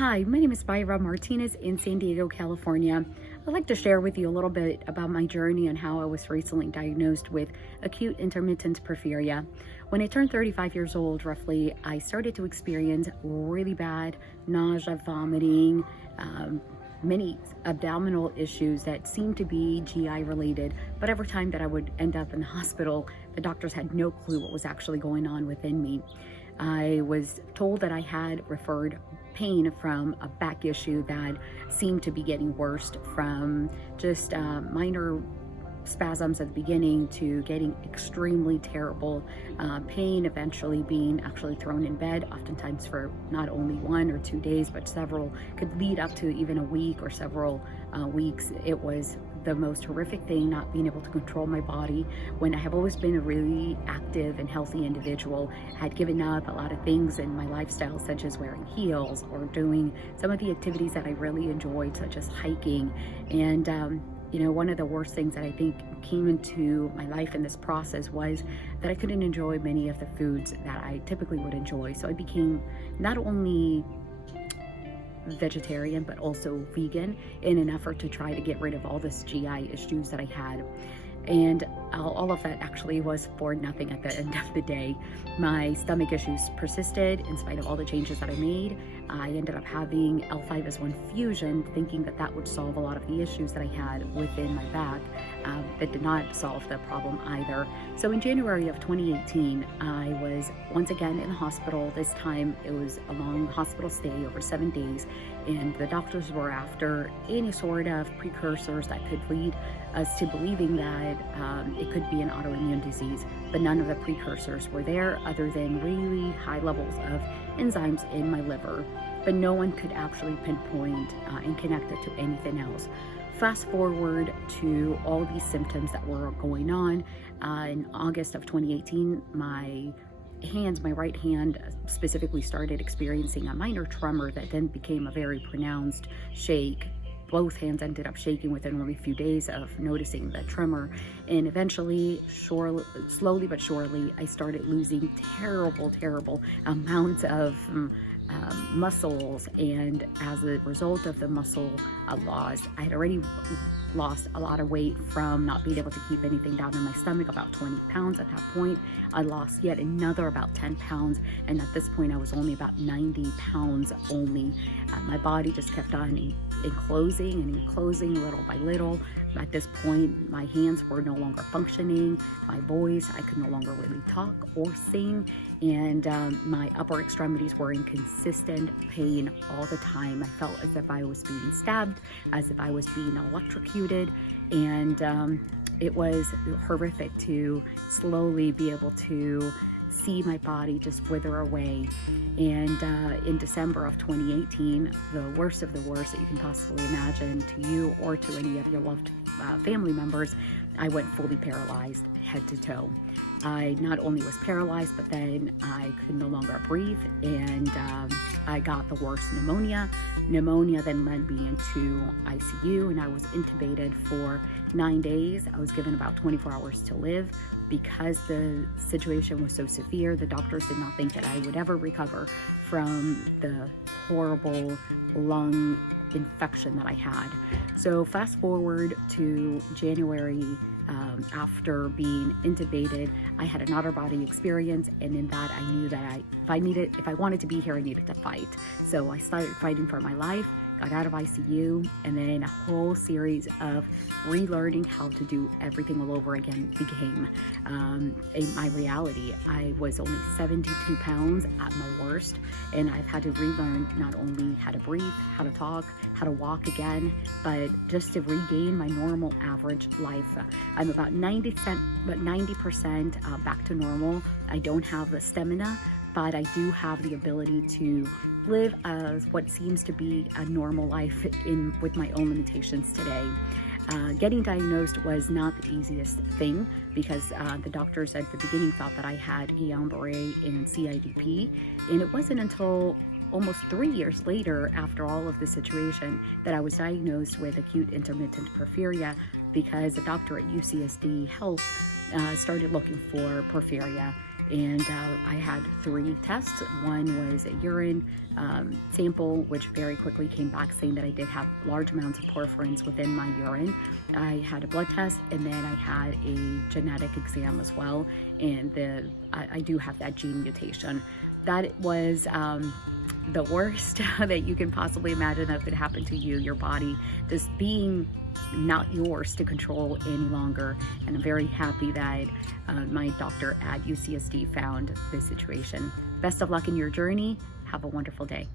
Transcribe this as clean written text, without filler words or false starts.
Hi, my name is Mayra Martinez in San Diego, California. I'd like to share with you a little bit about my journey and how I was recently diagnosed with acute intermittent porphyria. When I turned 35 years old, roughly, I started to experience really bad nausea, vomiting, many abdominal issues that seemed to be GI related. But every time that I would end up in the hospital, the doctors had no clue what was actually going on within me. I was told that I had referred pain from a back issue that seemed to be getting worse from just minor spasms at the beginning to getting extremely terrible pain, eventually being actually thrown in bed, oftentimes for not only 1 or 2 days, but several, could lead up to even a week or several weeks. It was the most horrific thing, not being able to control my body when I have always been a really active and healthy individual. I had given up a lot of things in my lifestyle, such as wearing heels or doing some of the activities that I really enjoyed, such as hiking. And one of the worst things that I think came into my life in this process was that I couldn't enjoy many of the foods that I typically would enjoy. So I became not only vegetarian but also vegan in an effort to try to get rid of all this GI issues that I had. And all of that actually was for nothing at the end of the day. My stomach issues persisted in spite of all the changes that I made. I ended up having L5S1 fusion, thinking that that would solve a lot of the issues that I had within my back. That did not solve the problem either. So in January of 2018, I was once again in the hospital. This time it was a long hospital stay over 7 days, and the doctors were after any sort of precursors that could lead us to believing that it could be an autoimmune disease, but none of the precursors were there other than really high levels of enzymes in my liver, but no one could actually pinpoint and connect it to anything else. Fast forward to all these symptoms that were going on. In August of 2018, my right hand specifically started experiencing a minor tremor that then became a very pronounced shake. Both hands ended up shaking within only a few days of noticing the tremor. And eventually, slowly but surely, I started losing terrible amounts of muscles. And as a result of the muscle loss, I had already lost a lot of weight from not being able to keep anything down in my stomach, about 20 pounds at that point. I lost yet another about 10 pounds, and at this point I was only about 90 pounds only. My body just kept on enclosing little by little. At this point, my hands were no longer functioning, my voice, I could no longer really talk or sing, and my upper extremities were in consistent pain all the time. I felt as if I was being stabbed, as if I was being electrocuted, and it was horrific to slowly be able to see my body just wither away. And in December of 2018, the worst of the worst that you can possibly imagine to you or to any of your loved family members, I went fully paralyzed head to toe. I not only was paralyzed, but then I could no longer breathe, and I got the worst pneumonia. Pneumonia then led me into ICU, and I was intubated for 9 days. I was given about 24 hours to live. Because the situation was so severe, the doctors did not think that I would ever recover from the horrible lung infection that I had. So fast forward to January, after being intubated, I had an out-of-body experience, and in that I knew that if I wanted to be here, I needed to fight. So I started fighting for my life, got out of ICU, and then a whole series of relearning how to do everything all over again became my reality. I was only 72 pounds at my worst, and I've had to relearn not only how to breathe, how to talk, how to walk again, but just to regain my normal average life. I'm about 90% back to normal. I don't have the stamina, but I do have the ability to live as what seems to be a normal life with my own limitations today. Getting diagnosed was not the easiest thing because the doctors at the beginning thought that I had Guillain-Barré and CIDP, and it wasn't until almost 3 years later, after all of the situation, that I was diagnosed with acute intermittent porphyria because a doctor at UCSD Health started looking for porphyria and I had 3 tests. One was a urine sample, which very quickly came back saying that I did have large amounts of porphyrins within my urine. I had a blood test, and then I had a genetic exam as well, and I do have that gene mutation. That was the worst that you can possibly imagine that could happen to you, your body just being not yours to control any longer. And I'm very happy that my doctor at UCSD found this situation. Best of luck in your journey. Have a wonderful day.